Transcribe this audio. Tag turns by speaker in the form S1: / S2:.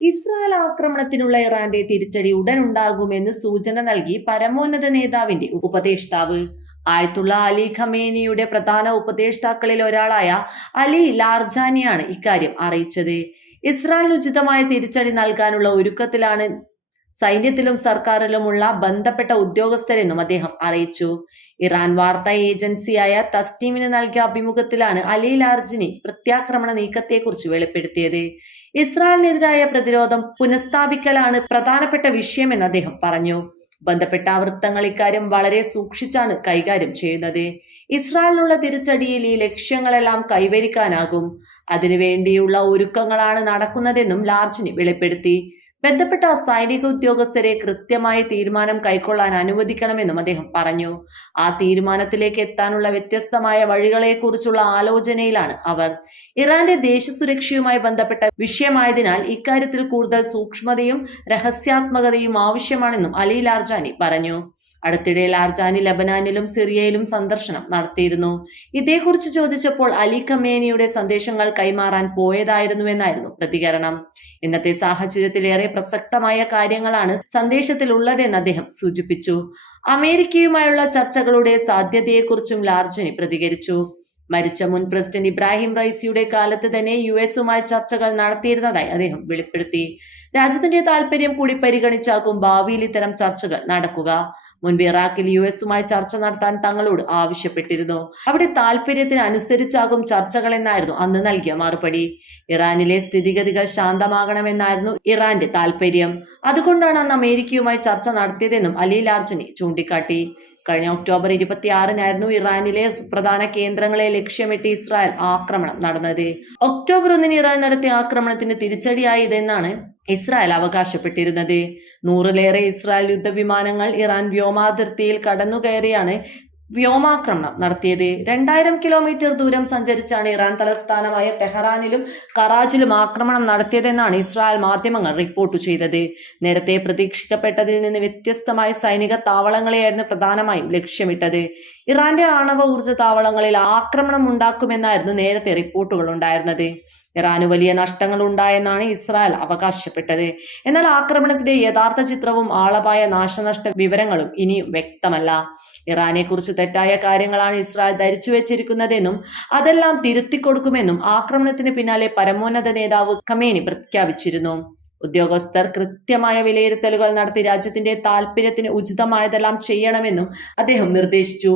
S1: Israel ആക്രമണത്തിനുള്ള ഇറാന്റെ തിരിച്ചടി ഉടൻ ഉണ്ടാകുമെന്ന് സൂചന നൽകി പരമോന്നത നേതാവിന്റെ ഉപദേഷ്ടാവ്. ആയത്തുള്ള അലി ഖമേനിയുടെ പ്രധാന ഉപദേഷ്ടാക്കളിൽ ഒരാളായ അലി ലാർജാനിയാണ് ഇക്കാര്യം അറിയിച്ചത്. ഇസ്രായേലിന് ഉചിതമായ തിരിച്ചടി നൽകാനുള്ള ഒരുക്കത്തിലാണ് സൈന്യത്തിലും സർക്കാരിലുമുള്ള ബന്ധപ്പെട്ട ഉദ്യോഗസ്ഥരെന്നും അദ്ദേഹം അറിയിച്ചു. ഇറാൻ വാർത്താ ഏജൻസിയായ തസ്റ്റീമിന് നൽകിയ അഭിമുഖത്തിലാണ് അലി ലാർജിനി പ്രത്യാക്രമണ നീക്കത്തെക്കുറിച്ച് വെളിപ്പെടുത്തിയത്. ഇസ്രായേലിനെതിരായ പ്രതിരോധം പുനഃസ്ഥാപിക്കലാണ് പ്രധാനപ്പെട്ട വിഷയമെന്ന് അദ്ദേഹം പറഞ്ഞു. ബന്ധപ്പെട്ട വൃത്തങ്ങൾ ഇക്കാര്യം വളരെ സൂക്ഷിച്ചാണ് കൈകാര്യം ചെയ്യുന്നത്. ഇസ്രായേലിനുള്ള തിരിച്ചടിയിൽ ഈ ലക്ഷ്യങ്ങളെല്ലാം കൈവരിക്കാനാകും. അതിനുവേണ്ടിയുള്ള ഒരുക്കങ്ങളാണ് നടക്കുന്നതെന്നും ലാർജിനി വെളിപ്പെടുത്തി. ബന്ധപ്പെട്ട സൈനിക ഉദ്യോഗസ്ഥരെ കൃത്യമായ തീരുമാനം കൈക്കൊള്ളാൻ അനുവദിക്കണമെന്നും അദ്ദേഹം പറഞ്ഞു. ആ തീരുമാനത്തിലേക്ക് എത്താനുള്ള വ്യത്യസ്തമായ വഴികളെക്കുറിച്ചുള്ള ആലോചനയിലാണ് അവർ. ഇറാന്റെ ദേശസുരക്ഷയുമായി ബന്ധപ്പെട്ട വിഷയമായതിനാൽ ഇക്കാര്യത്തിൽ കൂടുതൽ സൂക്ഷ്മതയും രഹസ്യാത്മകതയും ആവശ്യമാണെന്നും അലി ലാർജാനി പറഞ്ഞു. അടുത്തിടെ ലാർജാനി ലബനാനിലും സിറിയയിലും സന്ദർശനം നടത്തിയിരുന്നു. ഇതേക്കുറിച്ച് ചോദിച്ചപ്പോൾ അലി ഖമേനിയുടെ സന്ദേശങ്ങൾ കൈമാറാൻ പോയതായിരുന്നുവെന്നായിരുന്നു പ്രതികരണം. ഇന്നത്തെ സാഹചര്യത്തിലേറെ പ്രസക്തമായ കാര്യങ്ങളാണ് സന്ദേശത്തിലുള്ളതെന്ന് അദ്ദേഹം സൂചിപ്പിച്ചു. അമേരിക്കയുമായുള്ള ചർച്ചകളുടെ സാധ്യതയെക്കുറിച്ചും ലാർജിനി പ്രതികരിച്ചു. മരിച്ച മുൻ പ്രസിഡന്റ് ഇബ്രാഹിം റൈസിയുടെ കാലത്ത് തന്നെ യു എസുമായി ചർച്ചകൾ നടത്തിയിരുന്നതായി അദ്ദേഹം വെളിപ്പെടുത്തി. രാജ്യത്തിന്റെ താല്പര്യം കൂടി പരിഗണിച്ചാകും ഭാവിയിൽ ഇത്തരം ചർച്ചകൾ നടക്കുക. മുൻപ് ഇറാഖിൽ യു എസുമായി ചർച്ച നടത്താൻ തങ്ങളോട് ആവശ്യപ്പെട്ടിരുന്നു. അവിടെ താല്പര്യത്തിന് അനുസരിച്ചാകും ചർച്ചകൾ എന്നായിരുന്നു അന്ന് നൽകിയ മറുപടി. ഇറാനിലെ സ്ഥിതിഗതികൾ ശാന്തമാകണമെന്നായിരുന്നു ഇറാന്റെ താല്പര്യം അതുകൊണ്ടാണ് അന്ന് അമേരിക്കയുമായി ചർച്ച നടത്തിയതെന്നും അലി ലാർജുനി ചൂണ്ടിക്കാട്ടി. കഴിഞ്ഞ ഒക്ടോബർ ഇരുപത്തിയാറിനായിരുന്നു ഇറാനിലെ സുപ്രധാന കേന്ദ്രങ്ങളെ ലക്ഷ്യമിട്ട് ഇസ്രായേൽ ആക്രമണം നടന്നത്. ഒക്ടോബർ ഒന്നിന് ഇറാൻ നടത്തിയ ആക്രമണത്തിന് തിരിച്ചടിയായി ഇതെന്നാണ് ഇസ്രായേൽ അവകാശപ്പെട്ടിരുന്നത്. നൂറിലേറെ ഇസ്രായേൽ യുദ്ധവിമാനങ്ങൾ ഇറാൻ വ്യോമാതിർത്തിയിൽ കടന്നുകയറിയാണ് വ്യോമാക്രമണം നടത്തിയത്. രണ്ടായിരം കിലോമീറ്റർ ദൂരം സഞ്ചരിച്ചാണ് ഇറാൻ തലസ്ഥാനമായ തെഹ്റാനിലും കറാച്ചിലും ആക്രമണം നടത്തിയതെന്നാണ് ഇസ്രായേൽ മാധ്യമങ്ങൾ റിപ്പോർട്ട് ചെയ്തത്. നേരത്തെ പ്രതീക്ഷിക്കപ്പെട്ടതിൽ നിന്ന് വ്യത്യസ്തമായ സൈനിക താവളങ്ങളെയായിരുന്നു പ്രധാനമായും ലക്ഷ്യമിട്ടത്. ഇറാന്റെ ആണവ ഊർജ താവളങ്ങളിൽ ആക്രമണം ഉണ്ടാക്കുമെന്നായിരുന്നു നേരത്തെ റിപ്പോർട്ടുകൾ ഉണ്ടായിരുന്നത്. ഇറാന് വലിയ നഷ്ടങ്ങൾ ഉണ്ടായെന്നാണ് ഇസ്രായേൽ അവകാശപ്പെട്ടത്. എന്നാൽ ആക്രമണത്തിന്റെ യഥാർത്ഥ ചിത്രവും ആളപായ നാശനഷ്ട വിവരങ്ങളും ഇനിയും വ്യക്തമല്ല. ഇറാനെ കുറിച്ച് തെറ്റായ കാര്യങ്ങളാണ് ഇസ്രായേൽ ധരിച്ചു വെച്ചിരിക്കുന്നതെന്നും അതെല്ലാം തിരുത്തി കൊടുക്കുമെന്നും ആക്രമണത്തിന് പിന്നാലെ പരമോന്നത നേതാവ് ഖമേനി പ്രഖ്യാപിച്ചിരുന്നു. ഉദ്യോഗസ്ഥർ കൃത്യമായ വിലയിരുത്തലുകൾ നടത്തി രാജ്യത്തിന്റെ താല്പര്യത്തിന് ഉചിതമായതെല്ലാം ചെയ്യണമെന്നും അദ്ദേഹം നിർദ്ദേശിച്ചു.